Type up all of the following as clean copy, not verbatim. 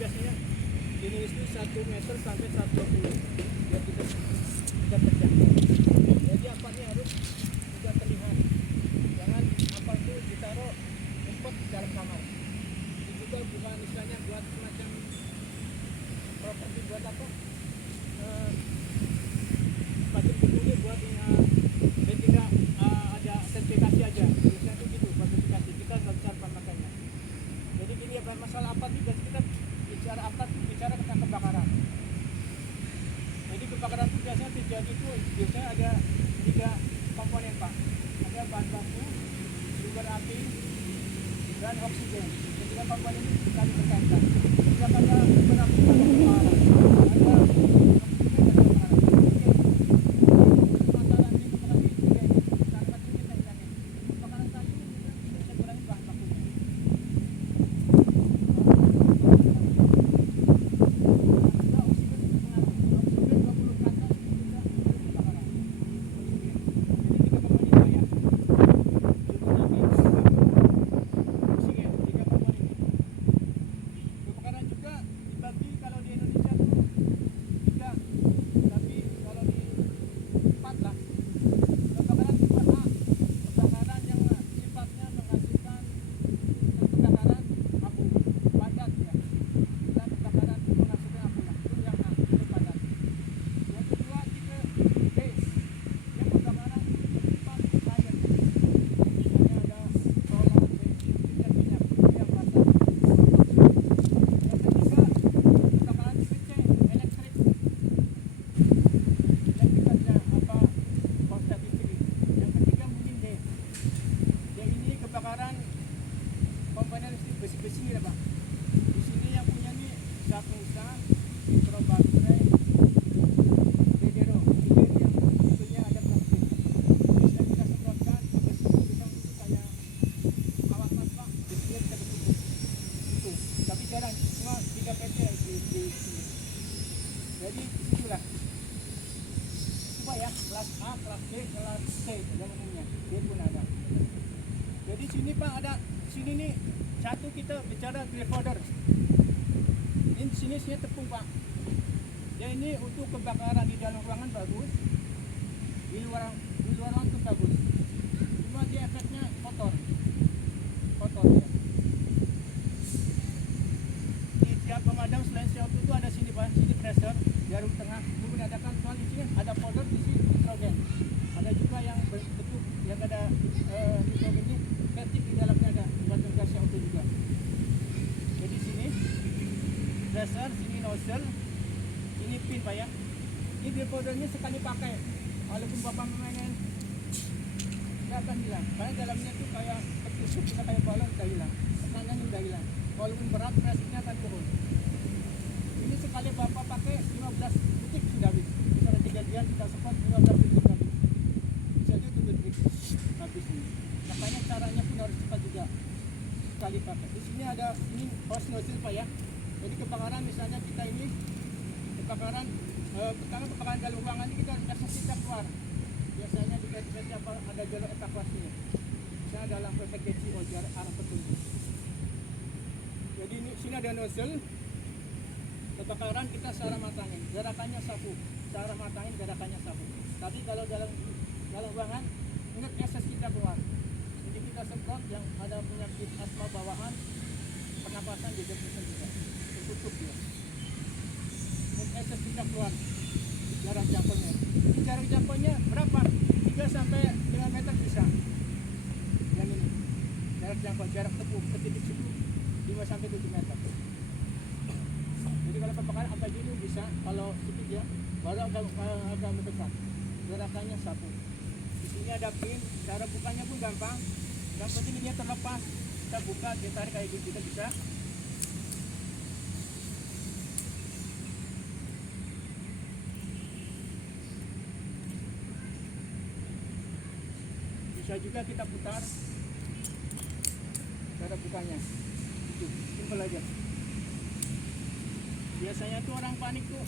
biasanya ini itu 1 meter sampai 1,20 biar tidak terjangkau. Jadi apanya harus juga terlihat. Jangan apa itu ditaruh ngumpet di dalam kamar. Ini juga bukan misalnya buat semacam properti buat apa? Patut dibeli buat tidak ada sertifikasi aja. Biasanya itu gitu, sertifikasi kita nggak bisa pemakainya. Jadi gini ya, masalah apa nih? Kita bicara apa? Bicara tentang kebakaran. Jadi kebakaran itu biasanya terjadi itu biasanya ada 3 komponen Pak. Ada bahan baku, sumber api, dan oksigen. Ketiga komponen ini saling berkaitan. Jika ada sumber api, ada kebakaran. Jadi itulah. Coba ya, kelas A, kelas B, kelas C yang umumnya. D pun ada. Jadi sini Pak ada, sini nih satu kita bicara grandfather. Ini sini tepung Pak. Ya ini untuk kebakaran di dalam ruangan bagus. Di luar ruangan itu bagus. Cuma dia efeknya kotor. Kotor ya. Di tiap pemadam selain CO2 itu ada sini Pak, sini pressure, jarum tengah. Kemudian ada kan soal di sini ada powder, di sini nitrogen. Ada juga yang bentuk yang ada nitrogen ini vertik di dalamnya ada buat gas CO2 juga. Jadi sini pressure, sini nozzle, ini pin Pak ya. Ini dia powdernya sekali pakai. Walaupun Bapak memainkan nggak akan hilang. Karena dalamnya tuh kayak ketusuk, kita kayak balon udah hilang. Tekanannya udah hilang. Walaupun berat, pressure-nya akan turun. Ini sekali Bapak pakai 15 detik sudah habis. Misalnya 3 jam kita sempat 15 detik habis. Bisa aja 7 detik habis ini. Makanya caranya pun harus cepat juga. Sekali pakai. Di sini ada ini hose nozzle Pak ya. Jadi kebakaran misalnya kita ini kebakaran pertama kebakaran dalam ruangan ini kita kita keluar. Biasanya di apa ada jalur evakuasinya. Misalnya dalam protek GCO jarak arah petunjuk. Jadi ini sini ada nozzle. Kebakaran kita secara matangin, gerakannya sapu. Secara matangin gerakannya sapu. Tapi kalau dalam ruangan ingat SS kita keluar. Jadi kita semprot yang ada penyakit asma bawaan, pernapasan juga bisa tertutup dia. SS kita keluar jarak jangkaunya. Ini jarak jangkaunya berapa? 3 sampai 5 meter bisa. Yang ini jarak jangkau, jarak tepuh ke titik situ 5 sampai 7 meter. Jadi kalau kebakaran apa gini bisa, kalau sedikit ya baru agak mendekat. Gerakannya sapu. Di sini ada pin, cara bukanya pun gampang. Yang penting ini terlepas. Kita buka, kita tarik kayak gitu kita bisa. Bisa juga kita putar cara bukanya. Itu simpel aja. Biasanya tuh orang panik tuh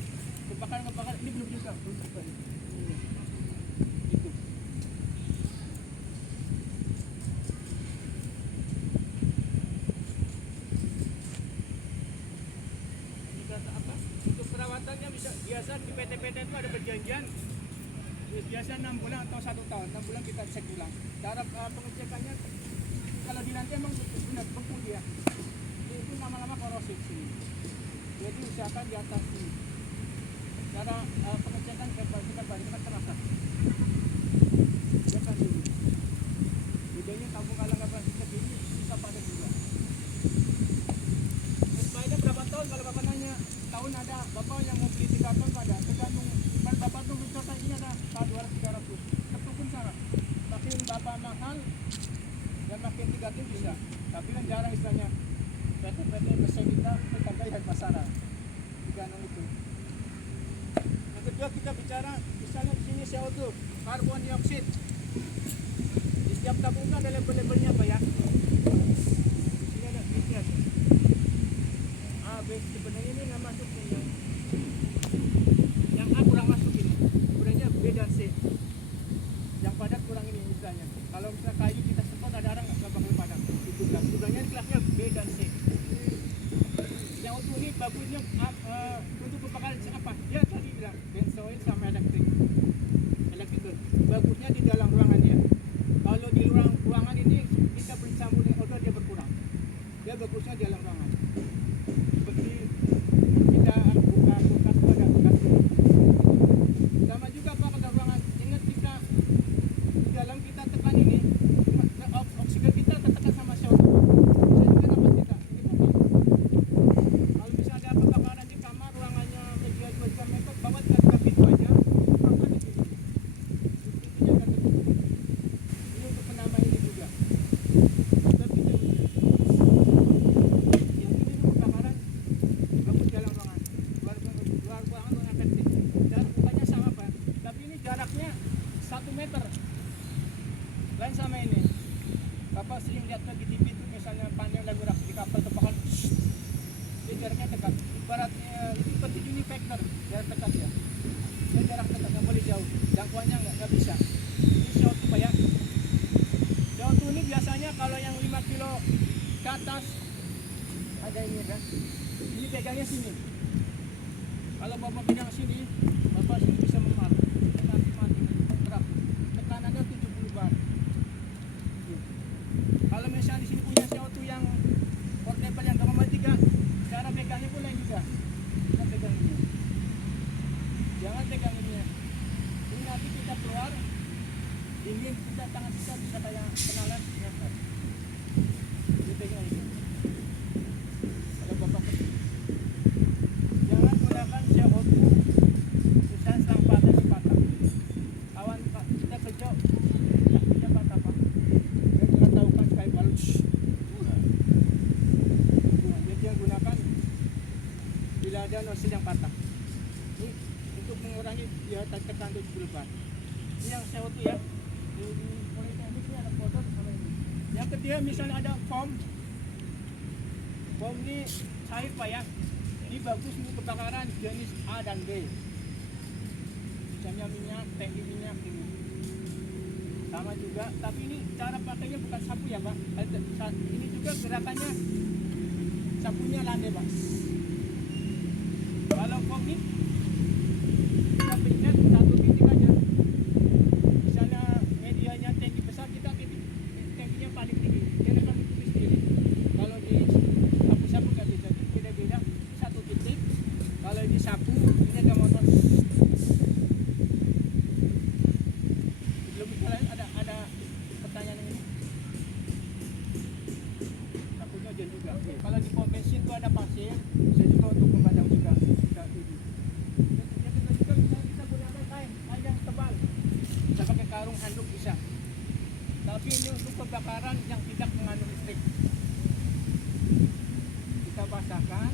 kebakaran ini belum juga ini. Itu. apa? Untuk perawatannya bisa biasa di PT-PT itu ada perjanjian. Biasa 6 bulan atau 1 tahun. 6 bulan kita cek ulang. Cara pengecekannya kalau di nanti emang benar beku dia. Itu lama-lama korosif sini. Jadi usahakan di atas sini. Cara pengecekan kita bandingkan terasa. Cekan dulu. Bedanya kampung kalang kapal segini bisa padat juga. Supaya berapa tahun kalau bapak nanya tahun ada bapak yang mau beli 3 tahun ada tergantung bapak tuh wisata ini ada 200-300 tertukun sana. Makin bapak mahal dan makin 3 tahun bisa. Tapi kan jarang istilahnya PT-PT besar kita yang pasaran tergantung itu. Yang kedua kita bicara misalnya di sini CO2 karbon dioksida. Di setiap tabungan ada label-labelnya apa ya? Di sini ada BTS. A, B, sebenarnya ini nggak masuk ini. Yang A kurang masuk ini. Sebenarnya B dan C. Yang padat kurang ini misalnya. Kalau misalnya kayu kita semprot ada orang nggak bakal padat. Itu kelas. Sebenarnya kelasnya B dan C. Yang untuk ini bagusnya untuk pembakaran apa? Dia tadi bilang benzoil sama elektrik. Bagusnya di dalam ruangan dia. Kalau di ruangan ini kita bercampur dengan odor dia berkurang. Dia bagusnya di dalam ruangan. Seperti kita buka kulkas pada kulkas. Sama juga Pak kalau ruangan. Ingat kita di dalam kita tekan ini oksigen kita tertekan sama CO2. Bisa juga nafas kita. Kalau bisa ada kebakaran di kamar ruangannya media 2 meter bawa ke pintu aja. Jaraknya 1 meter lain sama ini. Bapak sering lihat di TV itu misalnya panjang lagu rak di kapal tepakan dia jaraknya dekat ibaratnya itu seperti unifactor jarak dekat ya dia jarak dekat nggak boleh jauh jangkauannya nggak bisa. Ini CO2 Pak ya. CO2 ini biasanya kalau yang 5 kilo ke atas ada ini kan ini pegangnya sini. Kalau bapak pegang sini bapak sini bisa memar. Tekanannya 70 bar. Kalau misalnya di sini punya CO2 yang portable yang 3,3, cara pegangnya pun lain juga. Kita pegang ini. Jangan pegang ini. Ini nanti kita keluar, dingin kita tangan kita bisa kayak kenalan ngeper. Ini pegang ini. Kalau bapak jangan gunakan CO2 misalnya selang patah di patah. Awan kita kejauh kita patah Pak. Kita tahu kan kayak balus. Jadi yang gunakan bila ada nozzle yang patah. Ini untuk mengurangi dia tekan 70 bar. Ini yang CO2 ya. Di politeknik ini ada kodok sama ini. Yang ketiga misalnya ada foam. Foam ini cair Pak ya. Ini bagus untuk kebakaran jenis A dan B. Misalnya minyak, teknik minyak ini. Sama juga, tapi ini cara pakainya bukan sapu ya Pak. Ini juga gerakannya sapunya landai Pak. Kalau foam ini kita pencet 1 titik aja. Misalnya medianya tangki besar kita tangkinya paling tinggi. Dia akan tulis sendiri. Kalau di sapu-sapu nggak bisa, beda-beda 1 titik. Kalau ini sapu, ini ada motor. Belum ada pertanyaan ini. Sapunya aja juga. Oke. Kalau di pom bensin itu ada pasir, bisa juga untuk memadam juga. Kita juga kita gunakan kain yang tebal. Bisa pakai karung handuk bisa. Tapi ini untuk kebakaran yang tidak mengandung listrik. Kita basahkan.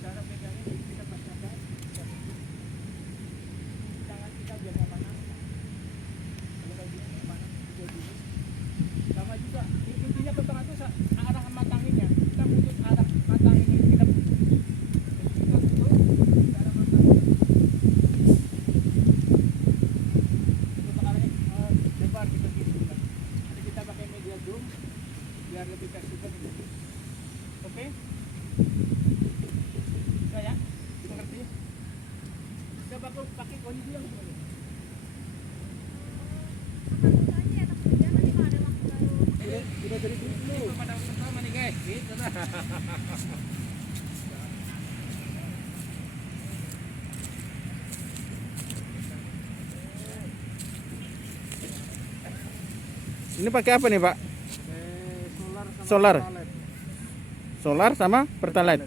Cara pegangnya kita basahkan. Tangan kita biar nggak panas. Kalau kayak gini nggak panas juga gini. Sama juga intinya ke tengah itu arah matanginnya. Kita putus arah matanginnya kita putus arah matanginnya. Kebakarannya lebar kita gitu. Nanti kita pakai media zoom biar lebih fleksibel. Oke? Bisa ya? Mengerti? Coba aku pakai kondisi yang seperti ini. Udah jadi dulu. Pada pertama nih guys, gitu lah. Ini pakai apa nih, Pak? Solar sama Solar. pertalite. Solar sama pertalite.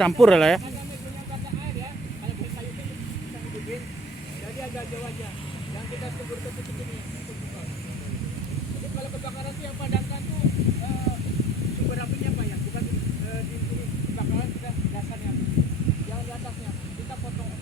Campur lah ya. Jadi agak jauh aja. Yang kita sebut itu ini. Jadi kalau kebakaran tuh yang padamkan tuh sumber apinya apa ya? Bukan di sini kebakaran kita dasarnya. Yang di atasnya kita potong.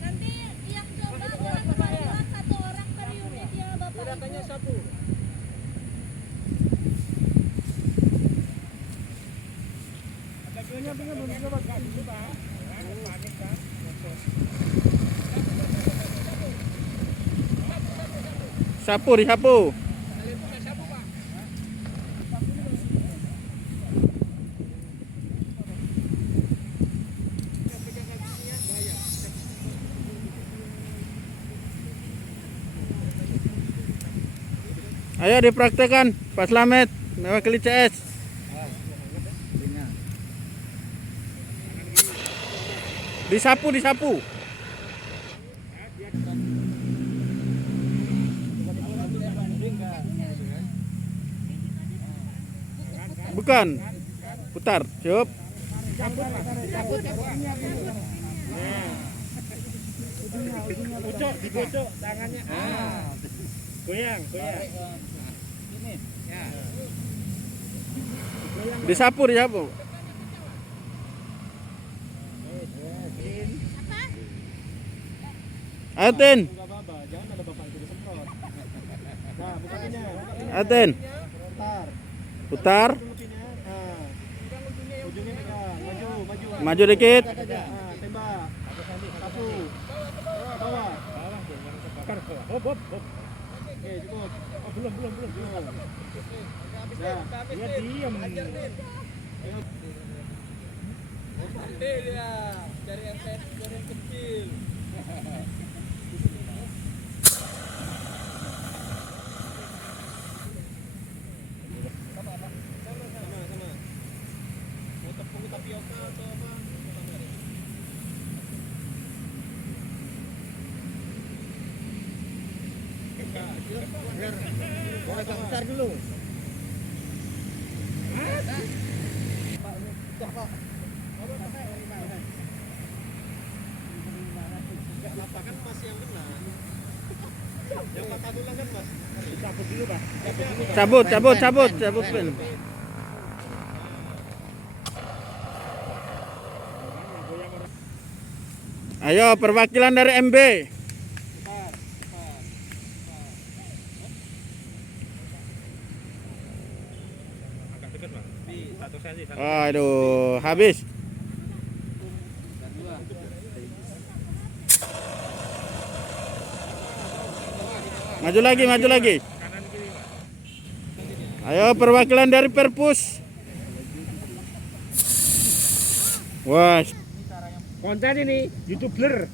Nanti yang coba boleh keluar 1 orang per unit ya Bapak Katanya Ibu. sapu. Agaknya belum coba coba. Panik kan. Sapu disapu. Ayo dipraktekkan, Pak Slamet, mewakili CS. Disapu, disapu. Bukan. Putar, cukup. Bocok, dibocok tangannya. Goyang, goyang. Ini. Ya. Disapu, disapu. Ayo, Tin. Enggak apa-apa, jangan ada bapak itu disemprot. Nah, buka pinnya, buka pinnya. Ayo, Tin. Putar. Putar. Dulu pinnya. Nah. Ujungnya pegang. Maju, maju. Maju dikit. Nah, tembak. Sapu. Bawah. Bawah. Hop, hop, hop. Oke, cukup. Oh, belum. Ya, dia diam. Kecil ya, cari yang kecil. Sama. Mau tepung tapioka atau apa? Biar besar dulu. Kan masih yang kena. Yang patah tulang kan mas. Cabut dulu pak. Cabut pin. Ayo perwakilan dari MB. Agak dekat bang. Di 1 cm. Aduh, habis. Maju lagi. Kanan kiri mas. Ayo perwakilan dari Perpus. Wah, Konten ini YouTuber.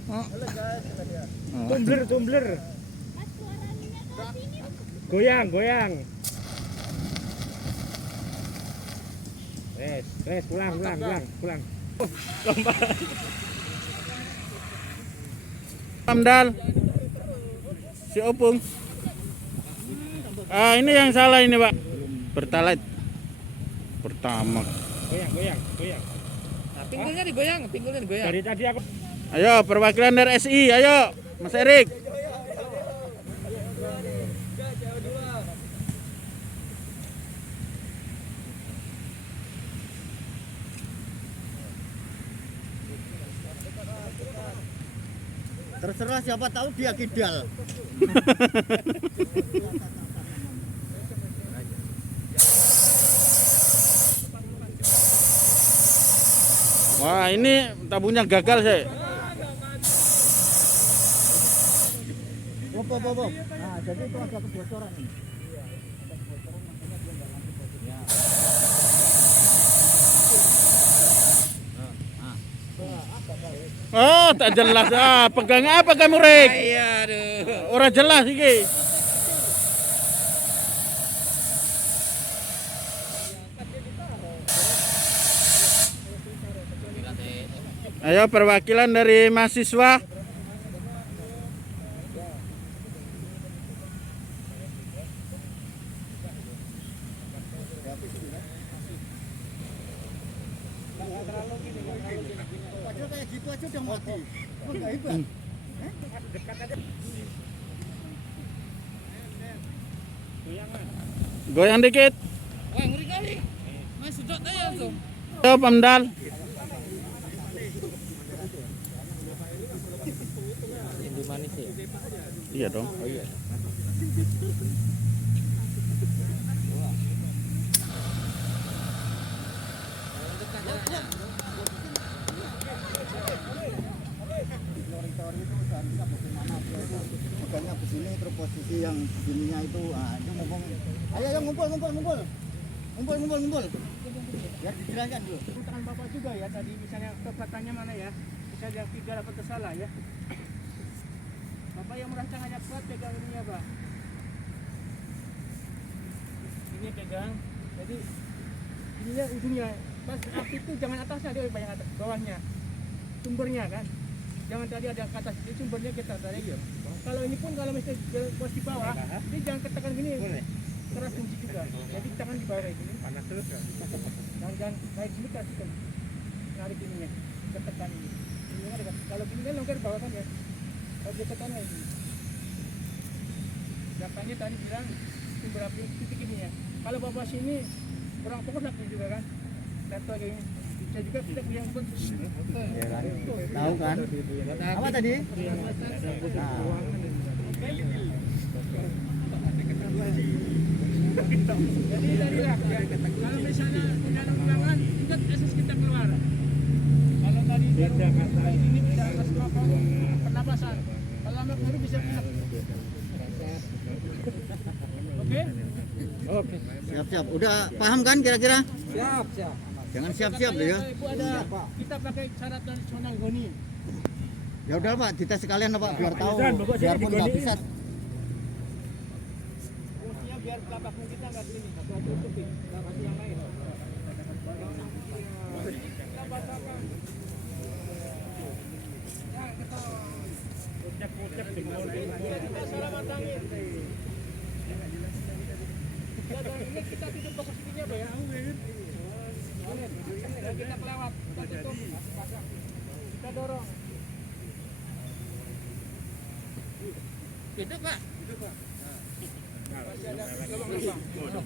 Tumbler. Mas suaranya ke sini. Goyang. Res, pulang. Amdal. Si Opung. Ah, ini yang salah ini, Pak. Pertalite. Pertama. Goyang. Pinggulnya digoyang. Dari tadi aku Ayo perwakilan dari SI, ayo Mas Erik. Terserah, siapa tahu dia kidal. Wah, ini tabungnya gagal sih. Bob. Nah, jadi itu ada kebocoran ini. Oh, tak jelas. Pegang apa kamu, Rek? Iya, aduh. Ora jelas iki. Ayo perwakilan dari mahasiswa. Padahal kayak gitu aja udah mati. Oh, enggak hebat. Goyang dikit. Wah, ngeri kali. Mas sedot aja langsung. Ayo Pemdal. Di manis ya? Iya dong. Oh iya. Makanya begini terus posisi yang begininya itu, itu ngomong, ayo ngumpul. Biar dijelaskan dulu. Tangan Bapak juga ya tadi misalnya kekuatannya mana ya? Misalnya tiga dapat tersalah ya. Bapak yang merancang hanya kuat pegang ininya, Pak. Ini pegang. Jadi ininya ujungnya. Pas api itu jangan atasnya, dia banyak atas bawahnya. Sumbernya kan. Jangan tadi ada ke atas, ini sumbernya kita tarik ya. Kalau ini pun kalau misalnya pas di bawah, ini jangan ketekan gini. Keras kunci juga. Jadi tangan di bawah kayak gini. Panas terus kan? Jangan naik gini kasih narik ininya, ketekan ini. Ini kan dekat. Kalau gini kan longgar bawah kan ya. Kalau dia tekan kayak gini. Jakanya tadi bilang sumber api titik ini ya. Kalau bawa sini kurang fokus lagi juga kan. Satu lagi ini. Bisa juga kita punya pun. Tahu kan? Apa tadi? Jadi tadilah kalau misalnya tidak ada undangan, ingat SS kita keluar. Kalau tadi ini tidak atas apa pernapasan. Kalau lama baru bisa pilek. Oke? Oke. Siap. Udah paham kan kira-kira? Siap. Jangan siap-siap deh ya. Ibu ada kita pakai syarat tradisional goni. Ya udah Pak, dites sekalian Pak biar tahu. Biarpun nggak bisa. Fungsinya biar telapaknya kita nggak gini, nggak tutupi, nggak kasih yang lain. Kita basakan. Kita salah matangin. Ini kita tutup posisinya Pak ya. Dan kita kelewat, kita tutup, kita dorong. Hidup, Pak.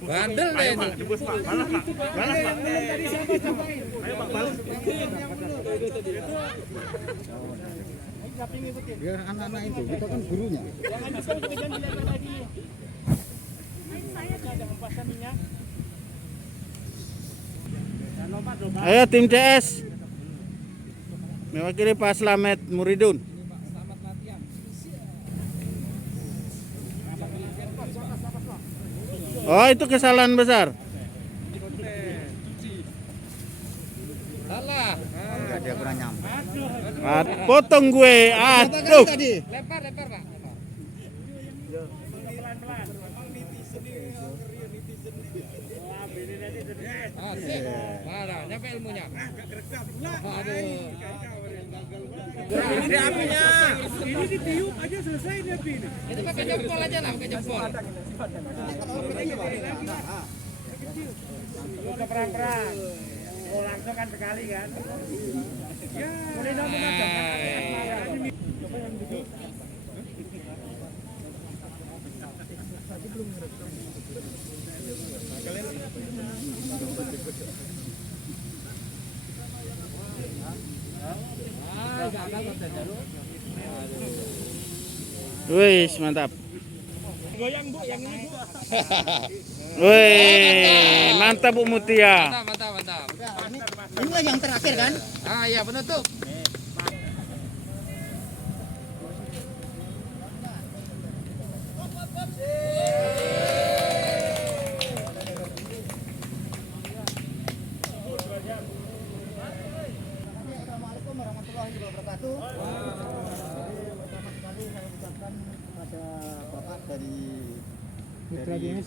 Bandel deh ini. Biar anak-anak itu, kita kan gurunya. Jangan bisa jangan dilihat lagi. Ada hembasan minyak. Ayo tim CS. Mewakili Pak Slamet Muridun. Oh, itu kesalahan besar. Salah. Enggak, dia kurang nyampe. Potong gue. Aduh. Lempar, Pak. Asik. Parah, nyampe ilmunya. Aduh. Ini apinya. Ini ditiup aja selesai ini api ini. Itu pakai jempol aja lah, pakai jempol. Udah perang-perang. Oh, langsung kan sekali kan. Ya, boleh dong Gagal konten. Aduh. Wih, mantap. Goyang Bu, yang ini Bu. Wih, mantap Bu Mutia. Mantap, mantap, mantap. Inilah yang terakhir kan? Ah iya penutup. Assalamualaikum warahmatullahi wabarakatuh. Pertama sekali saya ucapkan kepada Bapak dari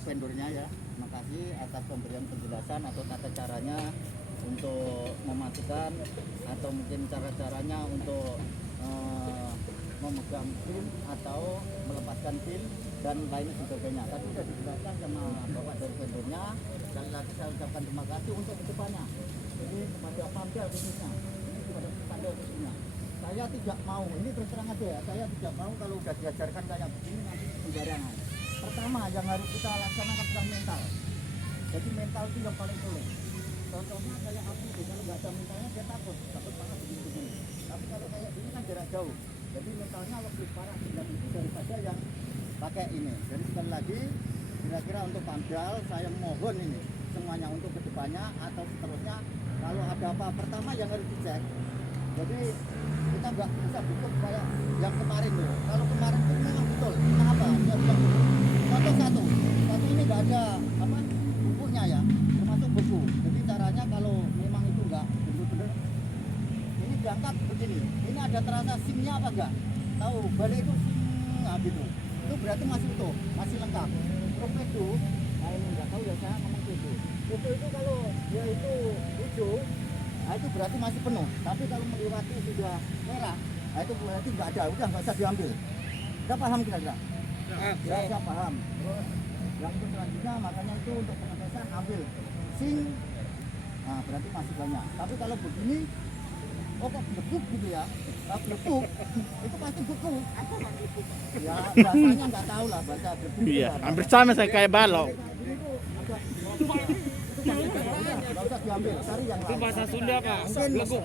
vendornya ya. Terima kasih atas pemberian penjelasan atau tata caranya untuk mematikan atau mungkin cara-caranya untuk memegang pin atau melepaskan pin dan lain sebagainya. Tadi sudah dijelaskan sama Bapak dari vendornya. Sekali lagi saya ucapkan terima kasih untuk kedepannya. Jadi kepada Pamdal khususnya, ini kepada Pamdal khususnya. Saya tidak mau, ini terus terang aja ya, saya tidak mau kalau udah diajarkan kayak begini nanti sembarangan. Pertama yang harus kita laksanakan adalah mental. Jadi mental itu yang paling sulit. Contohnya kayak aku, kalau nggak ada mentalnya dia takut banget begini. Tapi kalau kayak ini kan jarak jauh. Jadi mentalnya lebih parah dengan itu daripada yang pakai ini. Jadi sekali lagi, kira-kira untuk Pamdal saya mohon ini semuanya untuk kedepannya atau seterusnya kalau ada apa pertama yang harus dicek. Jadi kita nggak bisa butuh kayak yang kemarin loh. Kalau kemarin itu memang betul. Kenapa? Dia bilang contoh satu ini nggak ada apa bukunya ya, termasuk buku. Jadi caranya kalau memang itu nggak benar-benar ini diangkat begini. Ini ada terasa SIM-nya apa enggak? Tahu balik itu SIM nah gitu. Itu berarti masih utuh, masih lengkap. Terus itu, nah ini nggak tahu ya saya ngomong itu. Itu kalau dia itu hijau, nah itu berarti masih penuh. Tapi kalau melewati sudah merah, nah itu berarti nggak ada, udah nggak usah diambil. Kita paham kira-kira? Ya, saya paham. Terus yang itu selanjutnya makanya itu untuk pengetesan ambil SIM, nah berarti masih banyak. Tapi kalau begini, oh kok blekuk gitu ya? Blekuk, itu pasti beku. Ya bahasanya nggak tahu lah bahasa blekuk. Iya, hampir sama saya kayak balok. Nggak usah diambil, cari yang lain. Itu bahasa Sunda Pak. Mungkin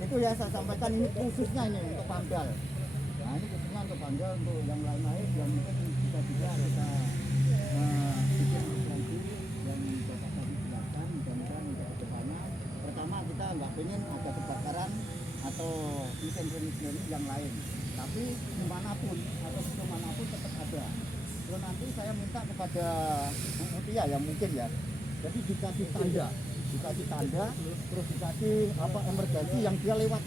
itu ya saya sampaikan ini khususnya ini untuk Pamdal. Nah ini khususnya untuk Pamdal, untuk yang lain-lain yang mungkin bisa juga kita bikin nanti yang Bapak tadi jelaskan, mudah-mudahan untuk kedepannya. Pertama kita nggak pengen ada kebakaran atau insiden yang lain, tapi dimanapun atau kemanapun tetap ada. Terus nanti saya minta kepada Mutia ya mungkin ya, jadi dikasih tanda, terus dikasih apa emergensi yang dia lewat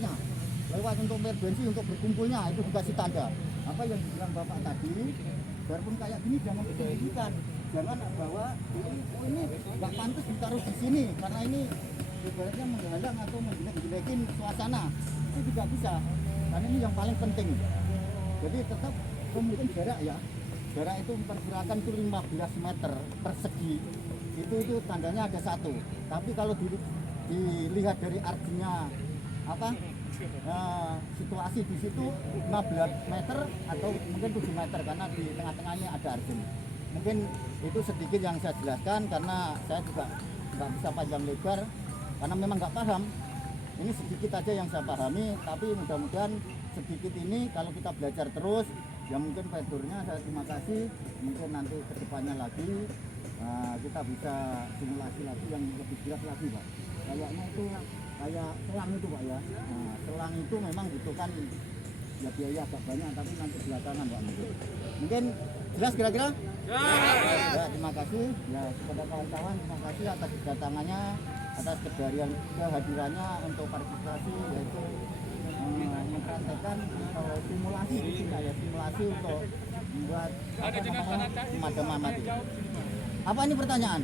untuk emergensi untuk berkumpulnya itu dikasih tanda. Apa yang dibilang Bapak tadi, biarpun kayak gini jangan disembunyikan, jangan bahwa ini nggak pantas ditaruh di sini karena ini ibaratnya menghalang atau menjelek-jelekin suasana, itu juga bisa. Karena ini yang paling penting. Jadi tetap mungkin jarak ya. Jarak itu memperkirakan itu 15 meter persegi. Itu tandanya ada satu. Tapi kalau dilihat dari artinya apa? Situasi di situ 15 meter atau mungkin 7 meter karena di tengah-tengahnya ada arjun. Mungkin itu sedikit yang saya jelaskan karena saya juga nggak bisa panjang lebar karena memang nggak paham. Ini sedikit aja yang saya pahami, tapi mudah-mudahan sedikit ini kalau kita belajar terus, ya mungkin vendornya saya terima kasih. Mungkin nanti kedepannya lagi kita bisa simulasi lagi yang lebih jelas lagi Pak. Kayaknya itu kayak selang itu Pak ya. Nah, selang itu memang butuhkan ya biaya agak banyak, tapi nanti belakangan Pak. Mungkin jelas kira-kira? Ya, terima kasih. Ya kepada kawan-kawan terima kasih atas kedatangannya, atas kehadirannya untuk partisipasi yaitu mempraktekkan simulasi di sini ya, simulasi untuk membuat pemadaman mati. Apa ini pertanyaan?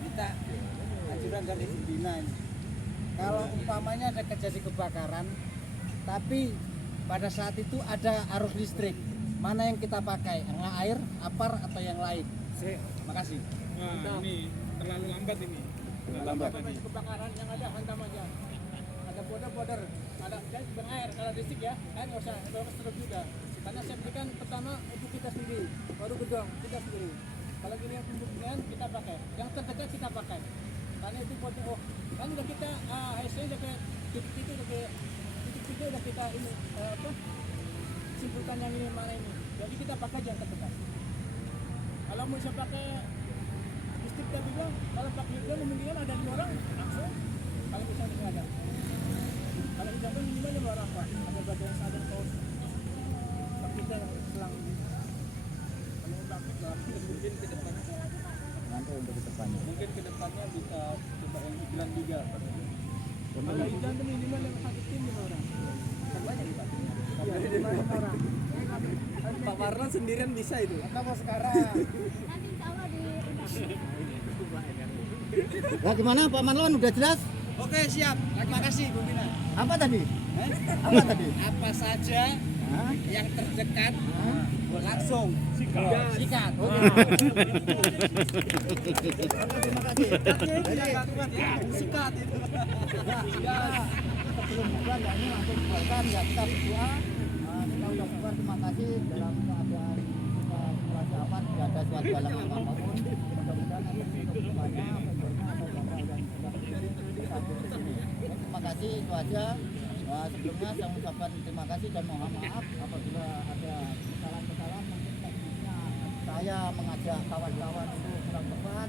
Kita anjuran dari Simbina ini. Kalau umpamanya ada kejadian kebakaran, tapi pada saat itu ada arus listrik, mana yang kita pakai? Yang air, apar atau yang lain? Makasih. Nah, ini terlalu lambat ini. Lambat. Kebakaran yang ada hantam aja. Ada border, ada dan air. Kalau listrik ya, air nggak usah terus juga. Karena safety kan pertama itu kita sendiri, baru gedung kita sendiri. Kalau gini yang pembuktian kita pakai, yang terdekat kita pakai. Karena itu buat kan udah kita hasilnya udah kayak titik-titik udah kita ini simpulkan yang ini mana ini. Jadi kita pakai yang terdekat. Kalau mau bisa pakai listrik tadi bilang, kalau pakai itu minimal ada 5 orang langsung. Kalau misalnya nggak ada, kalau kita kan minimal 5 orang pak. Ada bagian sadar kaos, kita selang. Kalau praktik mungkin ke depan. Nanti untuk ke depannya. Mungkin ke depannya bisa coba yang iklan 3. Kalau iklan itu minimal yang satu tim 5 orang. Banyak Pak. Iya, 5 orang. Pak Marlon sendirian bisa itu. Kenapa sekarang? Nanti insya Allah diundang. Ya gimana Pak Marlon udah jelas? Oke siap. Terima kasih Bu Mina. Apa tadi? Apa tadi? Apa saja Hah? yang terdekat Hah? langsung sikat. Oke, terima kasih. Sikat itu. Sebelum bubar ya ini langsung bubarkan ya kita berdoa. Kita udah bubar, terima kasih dalam keadaan kita persiapan tidak ada suatu halangan apapun. Mudah-mudahan nanti untuk bubarnya vendornya atau bapak yang sudah berdiri bisa hadir di sini. Ya, terima kasih itu aja. Sebelumnya saya mengucapkan terima kasih dan mohon maaf apabila ada kesalahan-kesalahan mungkin teknisnya saya mengajak kawan-kawan itu kurang tepat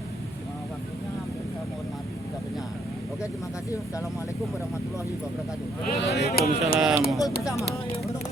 waktunya saya mohon maaf sebesarnya. Oke, terima kasih. Assalamualaikum warahmatullahi wabarakatuh. Waalaikumsalam. Kumpul bersama untuk